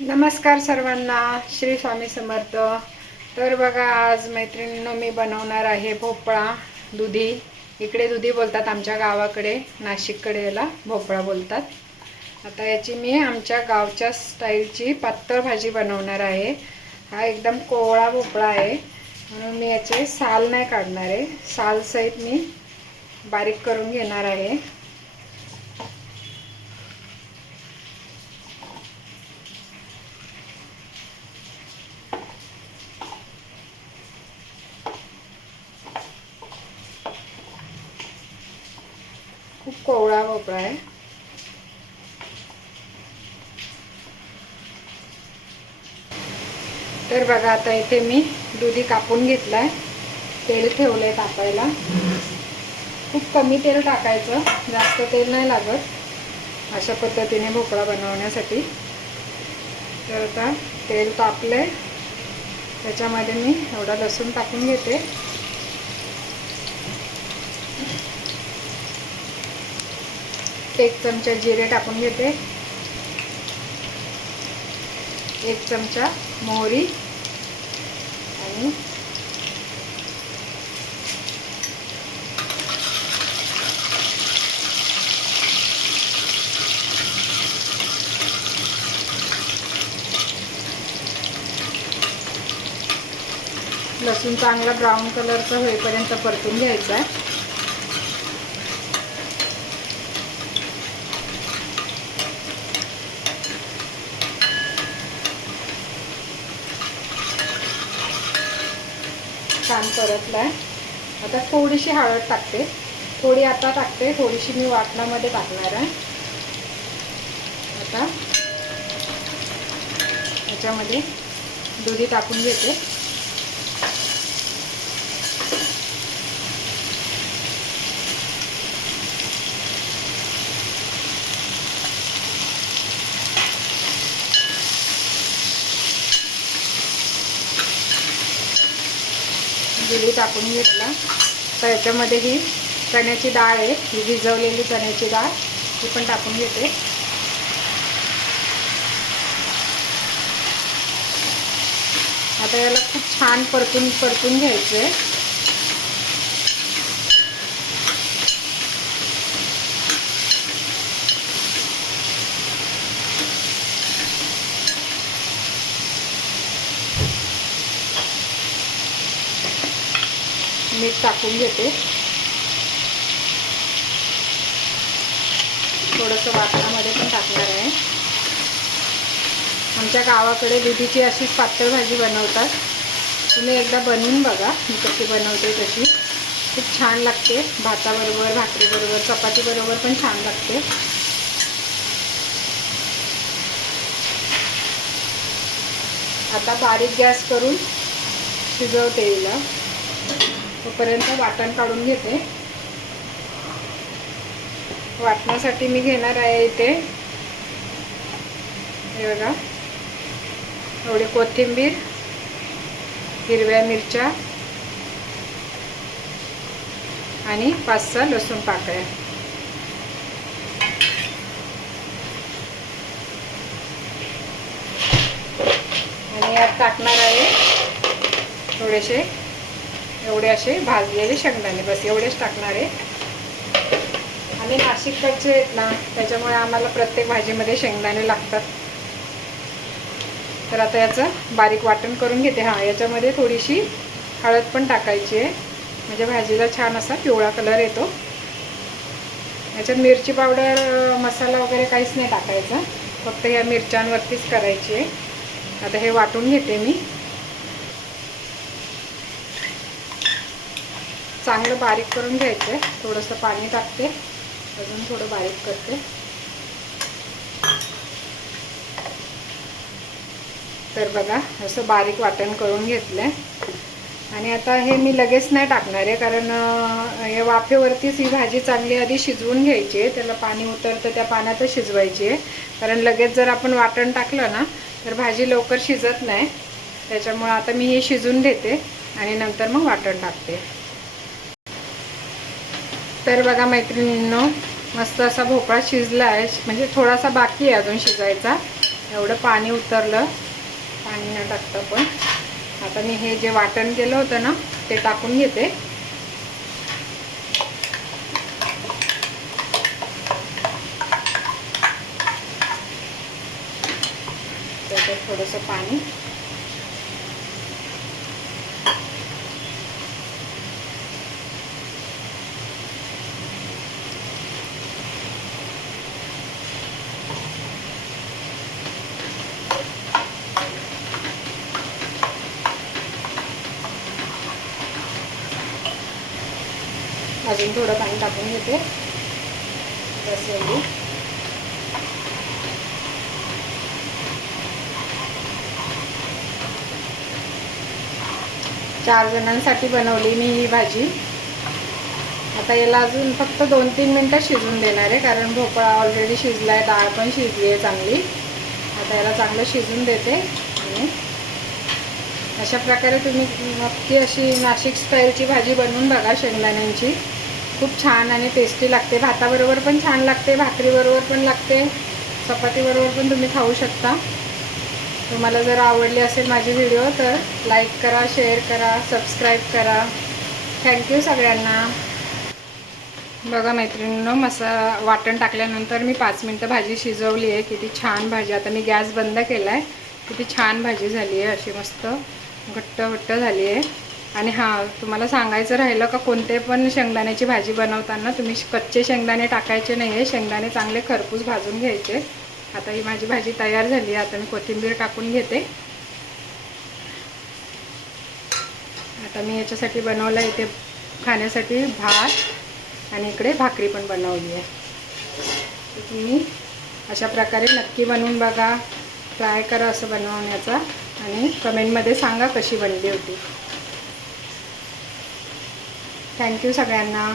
नमस्कार सर्वांना, श्री स्वामी समर्थ। तर बघा, आज मैत्रिणींनो मी बनवणार आहे भोपळा दुधी। इकडे दुधी बोलतात, आमच्या गावाकडे नाशिककडे याला भोपळा बोलतात। आता याची मी आमच्या गावच्या स्टाईलची पातळ भाजी बनवणार आहे। हा एकदम कोवळा भोपळा आहे, म्हणून मी याचे साल नाही काढणार आहे। साल सहित मी बारीक करून घेणार आहे। खूप कोवळा भोपळा आहे। तर बघा, आता इथे मी दुधी कापून घेतलाय, तेल ठेवलंय तापायला। खूप कमी तेल टाकायचं, जास्त तेल नाही लागत अशा पद्धतीने भोपळा बनवण्यासाठी। तर आता तेल तापलंय, त्याच्यामध्ये मी एवढा लसूण टाकून घेते। एक चमचा जिरे टाकून घेते, एक चमचा मोहरी आणि लसूण चांगला ब्राऊन कलरचा होईपर्यंत परतून घ्यायचा आहे। छान परतलाय। आता थोडीशी हळद टाकते, थोडी आता टाकते, थोडीशी मी वाटणामध्ये टाकणार आहे। आता याच्यामध्ये दुधी टाकून घेते। दुधी टाकून घेतला, तर याच्यामध्ये ही चण्याची डाळ आहे, ही भिजवलेली चण्याची डाळ, ती पण टाकून घेते। आता याला खूप छान परतून घ्यायचं आहे। मीठ टाकून घेते, थोडंसं वाटणामध्ये पण टाकणार आहे। आमच्या गावाकडे दुधीची अशीच पातळ भाजी बनवतात, तुम्ही एकदा बनवून बघा मी कशी बनवते तशी। खूप छान लागते, भाताबरोबर, भाकरीबरोबर, चपातीबरोबर पण छान लागते। आता बारीक गॅस करून शिजवते हिला, तोपर्यंत वाटण काढून घेते। वाटण्यासाठी मी घेणार आहे इथे, हे बघा, एवढी कोथिंबीर, हिरव्या मिरच्या आणि 5-6 लसूण पाकळ्या। आणि यात टाकणार आहे थोडेसे एवढे असे भाजलेले शेंगदाणे, बस एवढेच टाकणार आहे। आणि नाशिककडचे आहेत ना, त्याच्यामुळे आम्हाला प्रत्येक भाजीमध्ये शेंगदाणे लागतात। तर आता याचं बारीक वाटण करून घेते। याच्यामध्ये थोडीशी हळद पण टाकायची आहे, म्हणजे भाजीला छान असा पिवळा कलर येतो। याच्यात मिरची पावडर, मसाला वगैरे काहीच नाही टाकायचा, फक्त या मिरच्यांवरतीच करायची आहे। आता हे वाटून घेते मी, चांगलं बारीक करून घ्यायचं आहे। थोडंसं पाणी टाकते, अजून थोडं बारीक करते। तर बघा, असं बारीक वाटण करून घेतलंय। आणि आता हे मी लगेच नाही टाकणार आहे, कारण या वाफेवरतीच ही भाजी चांगली आधी शिजवून घ्यायची आहे। त्याला पाणी उतरतं, त्या पाण्यातच शिजवायची आहे, कारण लगेच जर आपण वाटण टाकलं ना तर भाजी लवकर शिजत नाही। त्याच्यामुळे आता मी हे शिजून देते आणि नंतर मग वाटण टाकते। तर बघा मैत्रिणींनो, मस्त असा भोपळा शिजला आहे, म्हणजे थोडासा बाकी आहे अजून शिजायचा। एवढं पाणी उतरलं, पाणी न टाकता. पण आता मी हे जे वाटण केलं होतं ना ते टाकून घेते. त्याच्यात थोडंसं पाणी, अजून थोडं पाणी टाकून घेते. बस एवढी. चार जणांसाठी बनवली मी ही भाजी. आता याला अजून फक्त 2-3 मिनटं शिजून देणार आहे, कारण भोपळा ऑलरेडी शिजला आहे, डाळ पण शिजली आहे चांगली. आता याला चांगलं शिजून देते. आणि अशा प्रकारे तुम्ही नक्की अशी नाशिक स्टाईलची भाजी बनवून बघा शेंगदाण्यांची. खूप छान आणि टेस्टी लागते. भाताबरोबर पण छान लागते, भाकरीबरोबर पण लागते, चपातीबरोबर पण तुम्ही खाऊ शकता. तुम्हाला जर आवडली असेल माझी व्हिडिओ तर लाईक करा, शेअर करा, सबस्क्राईब करा. थँक्यू सगळ्यांना. बघा मैत्रिणींनो, वाटण टाकल्यानंतर मी 5 मिनटं भाजी शिजवली आहे. किती छान भाजी. आता मी गॅस बंद केला आहे. किती छान भाजी झाली आहे, अशी मस्त घट्ट झाली आहे. आणि हां, तुम्हाला सांगायचं राहिलं का कोणते पण शेंगदाण्याची भाजी बनवताना तुम्ही कच्चे शेंगदाणे टाकायचे नाही आहे. शेंगदाणे चांगले खरपूस भाजून घ्यायचे. आता ही माझी भाजी तयार झाली आहे. आता मी कोथिंबीर टाकून घेते. आता मी याच्यासाठी बनवलं इथे खाण्यासाठी भात आणि इकडे भाकरी पण बनवली आहे. तर तुम्ही अशा प्रकारे नक्की बनवून बघा, ट्राय करा असं बनवण्याचा आणि कमेंटमध्ये सांगा कशी बनली होती. थँक्यू सगळ्यांना.